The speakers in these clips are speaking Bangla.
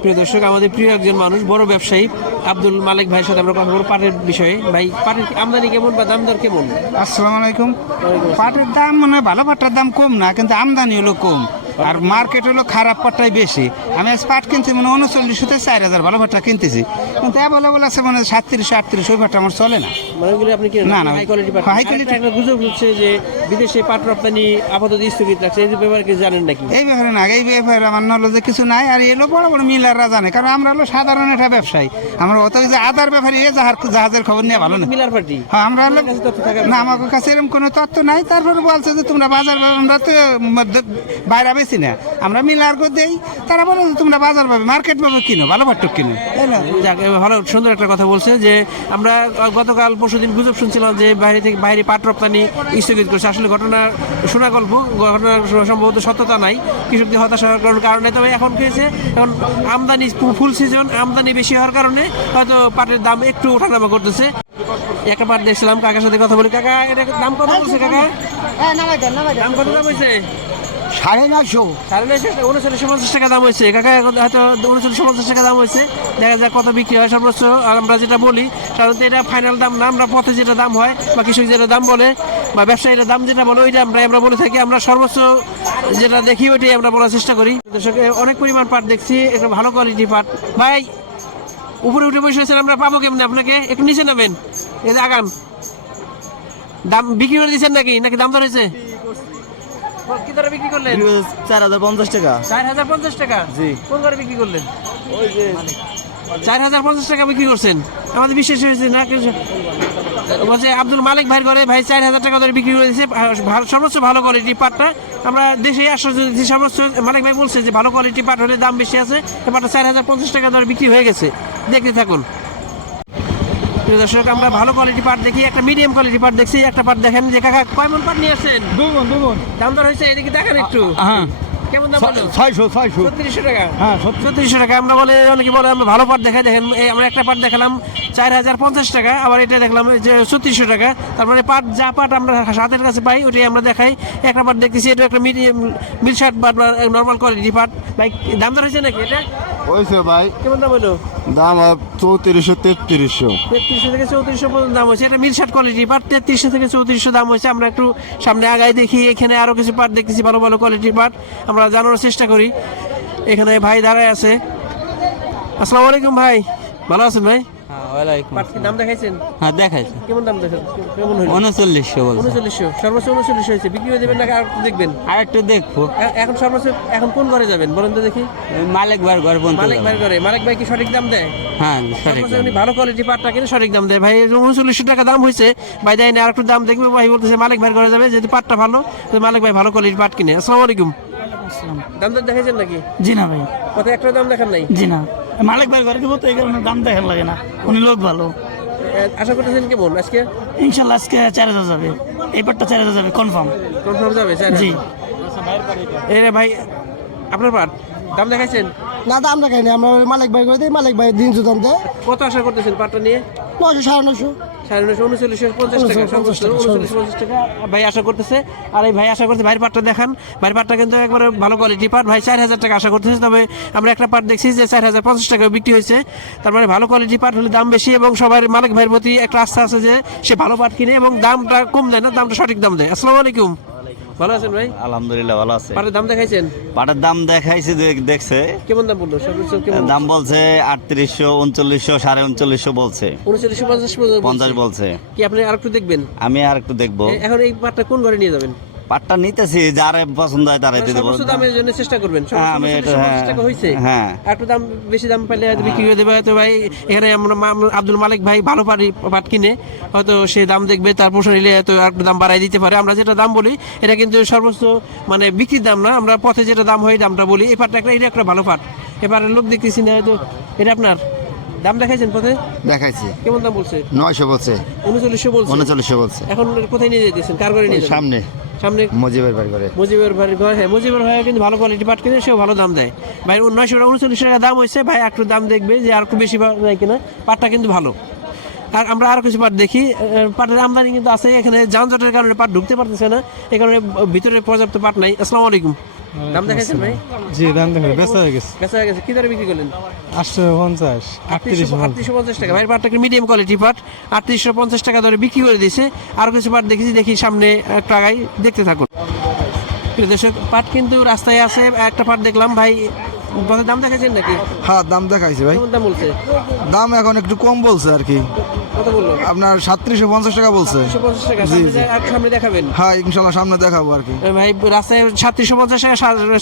প্রিয় দর্শক আমাদের প্রিয় একজন মানুষ বড় ব্যবসায়ী আব্দুল মালিক ভাইয়ের সাথে আমরা কথা বলব পাটের বিষয়ে। ভাই পাটের আমদানি কেমন বা দাম দর কেমন? আসসালামু আলাইকুম। পাটের দাম মানে ভালো পাটের দাম কম না কিন্তু আমদানি হলো কম। আর মার্কেট হলো খারাপ পাটটাই বেশি। আমি আজ পাট কিনছি মানে উনচল্লিশ হতে চার হাজার ভালো পাটটা কিনতেছি। কিন্তু অ্যাভেলেবল আছে মানে সাতত্রিশ আটত্রিশ ওই পাটটা আমার চলে না। মানে আপনি কিনেন না, না, হাই কোয়ালিটি পাট high quality- একটা- গুজব হচ্ছে যে বিদেশে পাট রপ্তানি আপাতত স্থগিত রাখছে। এই ব্যাপারে কি জানেন নাকি? এই ব্যাপারে না এই ব্যাপারে আমার নলেজে কিছু নাই আর এলো বড় বড় মিলাররা জানে কারণ আমরা হলো সাধারণ একটা ব্যবসায়ী। আমরা অত যে আদার ব্যাপারে এ জাহার জাহাজের খবর নিয়ে ভালো না। Miller party? হ্যাঁ আমরা হলো না আমার কাছে এরকম কোনো তথ্য নাই তারপরে বলছে যে তোমরা বাজার আমরা তো বাইরে বেশি না। আমরা মিলার করে দেই তারা বলে যে তোমরা বাজার পাবে মার্কেট পাবে কিনো ভালো পাট্টক কিনো। ভালো সুন্দর একটা কথা বলছে যে আমরা গতকাল পরশুদিন গুজব শুনছিলাম যে বাইরে থেকে বাইরে পাট রপ্তানি স্থগিত করছে। আসলে ঘটনা শোনা গল্প ঘটনা সম্ভবত সত্যতা নাই। কৃষকদের হতাশা হওয়ার কারণে তবে এখন খেয়েছে এখন আমদানি ফুল সিজন আমদানি বেশি হওয়ার কারণে হয়তো পাটের দাম একটু ওঠানামা করতেছে। একটা পাট দেখছিলাম কাকার সাথে কথা বলি। কাকা এটা দাম কত বলছে কাকা? দাম কত দাম হয়েছে? সাড়ে নশো সাড়ে নয়শো টাকা, দাম হয়েছে। কাকা এখন হয়তো টাকা দাম হয়েছে। দেখা যাক কত বিক্রি হয়। সর্বোচ্চ আমরা যেটা বলি ফাইনাল দাম না আমরা পথে যেটা দাম হয় বা কৃষক যেটা দাম বলে বা দাম যেটা বলে আমরা বলে থাকি। আমরা সর্বোচ্চ যেটা দেখি আমরা বলার চেষ্টা করি। অনেক পরিমাণ পাট দেখছি ভালো কোয়ালিটি পাট। ভাই উপরে উঠে বসে আমরা পাবো কেমনি? আপনাকে একটু নিচে নেবেন এই যে আগান দাম বিক্রি করে দিচ্ছেন নাকি? নাকি দাম হয়েছে কি দরে বিক্রি করলেন? চার হাজার পঞ্চাশ টাকা। চার হাজার পঞ্চাশ টাকা? জি। কোন ঘরে বিক্রি করলেন? ওই যে চার হাজার পঞ্চাশ টাকা বিক্রি করছেন। আমাদের বিশ্বাস হয়েছে না বলছে আব্দুল মালিক ভাই করে ভাই চার হাজার টাকা ধরে বিক্রি করে দিয়েছে ভালো- সর্বোচ্চ ভালো কোয়ালিটি পাটটা আমরা দেশে আশ্বাস দিচ্ছি সর্বোচ্চ মালিক ভাই বলছে যে ভালো কোয়ালিটি পাট হলে দাম বেশি আছে। পাটটা চার হাজার পঞ্চাশ টাকা ধরে বিক্রি হয়ে গেছে। দেখতে থাকুন। প্রিয় দর্শক আমরা ভালো কোয়ালিটি পাট দেখি একটা মিডিয়াম কোয়ালিটি পাট দেখছি একটা পাট দেখেন যে কাকা কয় মন পাট নিয়ে আসছেন? দুগুণ দুগুণ দাম দর হয়েছে এদিকে দেখেন একটু। হ্যাঁ। কেমন দাম হলো ছয়শো ছয়শো। ছত্রিশশো টাকা। হ্যাঁ, ছত্রিশশো টাকা আমরা বলে অনেকে বলে আমরা ভালো পাট দেখাই দেখেন আমরা একটা পাট দেখালাম চার হাজার পঞ্চাশ টাকা আবার এটা দেখলাম যে ছত্রিশশো টাকা তারপরে পাট যা পাট আমরা হাতের কাছে পাই ওটাই আমরা দেখাই। একটা পাট দেখতেছি এটা একটা মিডিয়াম মিল শার্ট পাট নর্মাল কোয়ালিটি পাট ভাই দাম দর হয়েছে নাকি এটা? ভাই। কেমন দাম হলো? দাম চৌত্রিশশো, তেত্রিশশো। তেত্রিশশো থেকে চৌত্রিশশো পর্যন্ত দাম হয়েছে। এটা মিল কোয়ালিটি পাট তেত্রিশশো থেকে চৌত্রিশশো দাম হয়েছে। আমরা একটু সামনে আগায় দেখি, এখানে আরও কিছু পাট দেখতেছি, ভালো ভালো কোয়ালিটির পাট আমরা জানানোর চেষ্টা করি। এখানে ভাই দাঁড়ায় আছে। আসসালামু আলাইকুম ভাই। ভালো আছেন ভাই? দাম দেখাইছেন? হ্যাঁ দেখাইছে। কেমন দাম দেখেন কেমন হলো উনচল্লিশশো বলছে। উনচল্লিশশো সর্বোচ্চ উনচল্লিশশো হয়েছে। বিক্রি হয়ে দেবেন না আর দেখবেন? আর একটু দেখব। এখন সর্বোচ্চ এখন কোন ঘরে যাবেন? বলেন তো দেখি। মালিক বার ঘর বন্ধ মালিক ভাই ঘরে। মালিক ভাই কি সঠিক দাম দেয়? হ্যাঁ সঠিক উনি ভালো কোয়ালিটি পাটটা কিন্তু সঠিক দাম দেয়। ভাই উনচল্লিশশো টাকা দাম হয়েছে। ভাই দেয় না আর একটু দাম দেখবে। ভাই বলতেছে মালিক ভাই ঘরে যাবে যেহেতু পাটটা ভালো তো মালিক ভাই ভালো কোয়ালিটির পাট কিনে। আসসালামু আলাইকুম। দাম দর দেখাইছেন নাকি? জি না ভাই। কত একটা দাম দেখান নাই? জি না। মালিক ভাই ঘরে দিব তো এই কারণে দাম দেখেন লাগে না। উনি লোক ভালো। আশা করতেছেন কি বলব আজকে? ইনশাল্লাহ আজকে চার হাজার যাবে। এই পাটটা চার হাজার যাবে কনফার্ম কনফার্ম যাবে জি। এই ভাই আপনার পাট দাম দেখাইছেন? না দাম দেখাইনি আমরা মালিক ভাই করে দিই মালিক ভাই দিন দাম দেয়। কত আশা করতেছেন পাটটা নিয়ে? নশো সাড়ে সাড়ে পঞ্চাশ টাকা উনচল্লিশ পঞ্চাশ টাকা। ভাই আশা করতেছে আর এই ভাই আশা করছে ভাইয়ের পাটটা দেখান। ভাইয়ের পাটটা কিন্তু একবারে ভালো কোয়ালিটি পাট। ভাই চার হাজার টাকা আশা করতেছে তবে আমরা একটা পাট দেখছি যে চার হাজার পঞ্চাশ টাকা বিক্রি হয়েছে। তার মানে ভালো কোয়ালিটি পাট হলে দাম বেশি এবং সবার মালিক ভাইয়ের প্রতি একটা আস্থা আছে যে সে ভালো পাট কিনে এবং দামটা কম দেয় না দামটা সঠিক দাম দেয়। আসসালামু আলাইকুম। ভালো আছেন ভাই? আলহামদুলিল্লাহ ভালো আছে। পাটের দাম দেখাইছেন? পাটের দাম দেখাইছে দেখছে। কেমন দাম বলল? সর্বোচ্চ কেমন? দাম বলছে আটত্রিশশো উনচল্লিশশো সাড়ে উনচল্লিশশো বলছে। উনচল্লিশশো পঞ্চাশ পঞ্চাশ বলছে। বলছে। কি আপনি আর একটু দেখবেন? আমি আর একটু দেখব। এখন এই পাটটা কোন ঘরে নিয়ে যাবেন? পাটটা নিতেছি যার পছন্দ হয় তারাই দিয়ে দেবো। দামের জন্য চেষ্টা করবেন। হ্যাঁ, আমি এটা- হ্যাঁ, হ্যাঁ। একটু দাম বেশি দাম পেলে বিক্রি করে দেবে হয়তো ভাই এখানে আমরা আব্দুল মালিক ভাই ভালো পারি পাট কিনে। হয়তো সে দাম দেখবে তার পোষণ নিলে হয়তো একটু দাম বাড়াই দিতে পারে। আমরা যেটা দাম বলি এটা কিন্তু সর্বোচ্চ মানে বিক্রির দাম না। আমরা পথে যেটা দাম হয় দামটা বলি। এই পাটটা একটা এটা একটা ভালো পাট। এবারে লোক দেখতেছি না হয়তো এটা আপনার? দাম দেখাইছেন পথে? দেখাইছি। কেমন দাম বলছে? নয়শো বলছে। উনচল্লিশশো বলছে। উনচল্লিশশো বলছে। এখন কোথায় নিয়ে যেতেছেন কার ঘরে নিয়ে সামনে। সামনে মুজিবের বাড়ি করে মুজিবের ভাই ঘর হ্যাঁ মুজিবের ভাই কিন্তু ভালো কোয়ালিটি পাট কিনে সেও ভালো দাম দেয়। ভাই নয়শো উনচল্লিশ টাকা দাম হয়েছে ভাই একটু দাম দেখবে যে আর একটু বেশি নেয় কিনা। পাটটা কিন্তু ভালো। আর আমরা আরও কিছু পাট দেখি। পাটের আমদানি কিন্তু আছে এখানে যানজটের কারণে পাট ঢুকতে পারতেছে না। এই কারণে ভিতরে পর্যাপ্ত পাট নাই। আসসালামু আলাইকুম। দাম দেখাইছেন ভাই? জি দাম দেখো বেচা হয়ে গেছে। বেচা হয়ে গেছে। কি দরে বিক্রি করলেন? আটশো পঞ্চাশ আটত্রিশশো পঞ্চাশ টাকা। ভাই পাটটা মিডিয়াম কোয়ালিটি পাট আটত্রিশশো পঞ্চাশ টাকা ধরে বিক্রি করে দিয়েছে। আর কিছু পাট দেখেছি দেখি সামনে আগাই দেখতে থাকুন। দর্শক পাট কিন্তু রাস্তায় আছে। একটা পাট দেখলাম। ভাই দাম দেখাচ্ছেন নাকি? হ্যাঁ দাম দেখাইছে ভাই। দাম বলছে? দাম এখন একটু কম বলছে আর কি। আপনার সাতত্রিশশো পঞ্চাশ টাকা বলছে। টাকা সামনে দেখাবেন। হ্যাঁ ইনশাল্লাহ সামনে দেখাবো আর কি। ভাই রাস্তায় সাতত্রিশশো পঞ্চাশ টাকা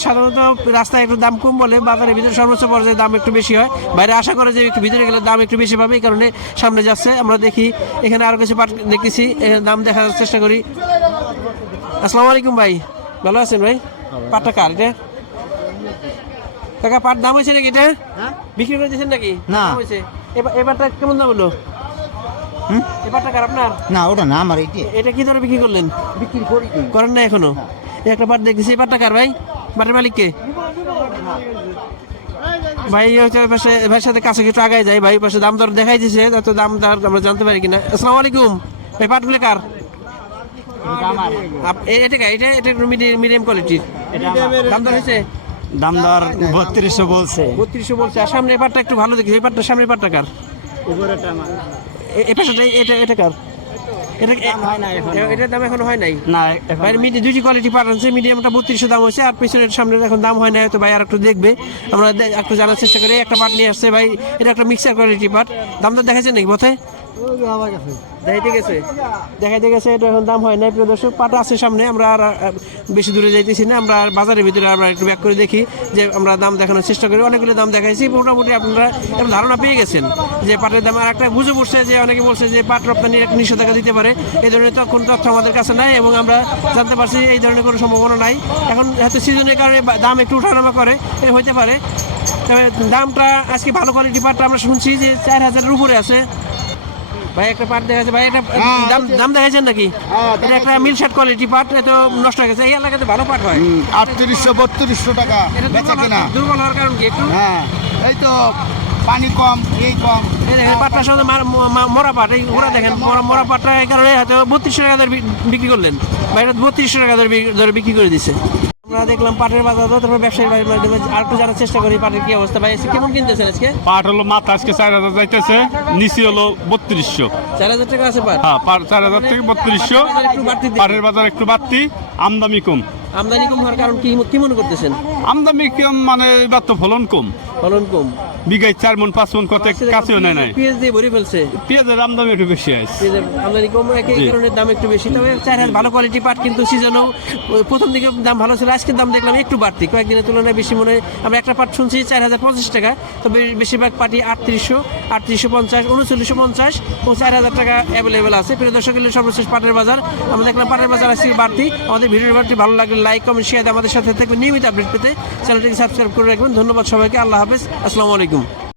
সাধারণত রাস্তায় একটু দাম কম বলে বাজারের ভিতরে সর্বোচ্চ পর্যায়ে দাম একটু বেশি হয়। বাইরে আশা করে যে একটু ভিতরে গেলে দাম একটু বেশি পাবে এই কারণে সামনে যাচ্ছে। আমরা দেখি এখানে আরও কিছু পাট দেখতেছি এখানে দাম দেখার চেষ্টা করি। আসসালামু আলাইকুম ভাই ভালো আছেন ভাই? পাটটা কার এটা? কাকা পাট দাম হয়েছে নাকি এটা? বিক্রি করে দিয়েছেন নাকি? না। হয়েছে। এবার এবারটা কেমন দাম হলো? এবারটা কার আপনার? না ওটা না আমার এটা। কি ধরে বিক্রি করলেন? বিক্রি করি করেন না এখনও? একটা পাট দেখতেছি এই পাটটা কার ভাই? পাটের মালিক কে ভাই হচ্ছে ওই পাশে ভাইয়ের সাথে কাছে কিছু আগায় যায় ভাই পাশে দাম দর দেখাই দিছে তো দাম দর আমরা জানতে পারি কিনা। আসসালামু আলাইকুম। ভাই পাটগুলো কার? এটা কা এটা এটা মিডিয়াম কোয়ালিটির দাম দর হয়েছে? দাম দর বত্রিশশো বলছে। বত্রিশশো বলছে। আর সামনে পাটটা একটু ভালো দেখি। এই পাটটা সামনে পাটটা কার? এই পাশাটা এটা এটা কার? এটা এ- এটার দাম এখন হয় নাই? না ভাই দুটি কোয়ালিটি মিডিয়ামটা বত্রিশশো দাম হয়েছে আর পিছনের সামনে এখন দাম হয় না হয়তো ভাই আর একটু দেখবে। আমরা একটু জানার চেষ্টা করি একটা পাট নিয়ে আসছে ভাই এটা একটা মিক্সার কোয়ালিটি পাট দাম তো দেখাচ্ছে নাকি পথে? দেখাইতে গেছে। দেখাইতে গেছে, এটা এখন দাম হয় না প্রিয় পাট আছে সামনে, আমরা আর বেশি দূরে যাইতেছি না। আমরা বাজারের ভিতরে আমরা একটু ব্যাক করে দেখি যে আমরা দাম দেখানোর চেষ্টা করি। অনেকগুলো দাম দেখাইছি। মোটামুটি আপনারা ধারণা পেয়ে গেছেন যে পাটের দাম। আর একটা বুঝে পড়ছে যে অনেকে বলছে যে পাট রপ্তানির একটা নিষেধাজ্ঞা দিতে পারে। এই ধরনের তো কোনো তথ্য আমাদের কাছে নাই এবং আমরা জানতে পারছি এই ধরনের কোনো সম্ভাবনা নাই। এখন হয়তো সিজনের কারণে দাম একটু ওঠানামা করে। হইতে পারে। তবে দামটা, আজকে ভালো কোয়ালিটি পাটটা আমরা শুনছি যে চার হাজারের উপরে আছে। ভাই একটা পাট দেখাচ্ছে ভাই একটা দাম দাম দেখাচ্ছেন নাকি? এটা একটা মিল কোয়ালিটি পাট এত নষ্ট হয়ে গেছে। এই এলাকাতে ভালো পাট হয়। আটত্রিশশো বত্রিশশো টাকা। বেচা কিনা? দুর্বল হওয়ার কারণ কি একটু? হ্যাঁ এই তো পানি কম এই কম। এই দেখেন সাথে মার- মরা পাট। এই ওরা দেখেন মরা মরা পাটটা এই কারণে হয়তো বত্রিশশো টাকা বি- বিক্রি করলেন। বা এটা বত্রিশশো টাকা দরে বিক্রি করে দিছে। আমরা দেখলাম পাটের বাজার তারপর ব্যবসায়ী আর একটু জানার চেষ্টা করি পাটের কি অবস্থা? ভাই কেমন কিনতেছেন আজকে? পাট হলো মাথা আজকে চার হাজার যাইতেছে নিচে হলো বত্রিশশো। চার হাজার টাকা আছে পাট? হ্যাঁ চার হাজার থেকে বত্রিশশো। পাটের বাজার একটু বাড়তি দেখি। বাজার একটু বাড়তি আমদামি কম। আমদানি কম হওয়ার কারণ কি কি মনে করতেছেন? আমদানি কম মানে এবার তো ফলন কম। ফলন কম। বিঘায় চার মন পাঁচ মন কত কাছেও নেয় নাই। পেঁয়াজ দিয়ে ভরে ফেলছে। পেঁয়াজের আমদামি একটু বেশি আছে। আমদানি কম জি। কারণে দাম একটু বেশি। তবে চার হাজার ভালো কোয়ালিটি পাট কিন্তু সিজনও প্রথম দিকে দাম ভালো ছিল আজকের দাম দেখলাম একটু বাড়তি। কয়েকদিনের তুলনায় বেশি মনে হয়। আমরা একটা পাট শুনছি চার হাজার পঞ্চাশ টাকা। তবে বেশিরভাগ পাটি আটত্রিশশো আটত্রিশশো পঞ্চাশ উনচল্লিশশো পঞ্চাশ ও চার হাজার টাকা অ্যাভেলেবেল আছে। প্রিয় দর্শক সর্বশেষ পাটের বাজার। আমরা দেখলাম পাটের বাজার আজকে বাড়তি। আমাদের ভিডিওর বাড়তি ভালো লাগলে লাইক কমেন্ট শেয়ার আমাদের সাথে থাকবেন। নিয়মিত আপডেট পেতে চ্যানেলটিকে সাবস্ক্রাইব করে রাখবেন। ধন্যবাদ সবাইকে। আল্লাহ হাফেজ। আসসালামু আলাইকুম। bom.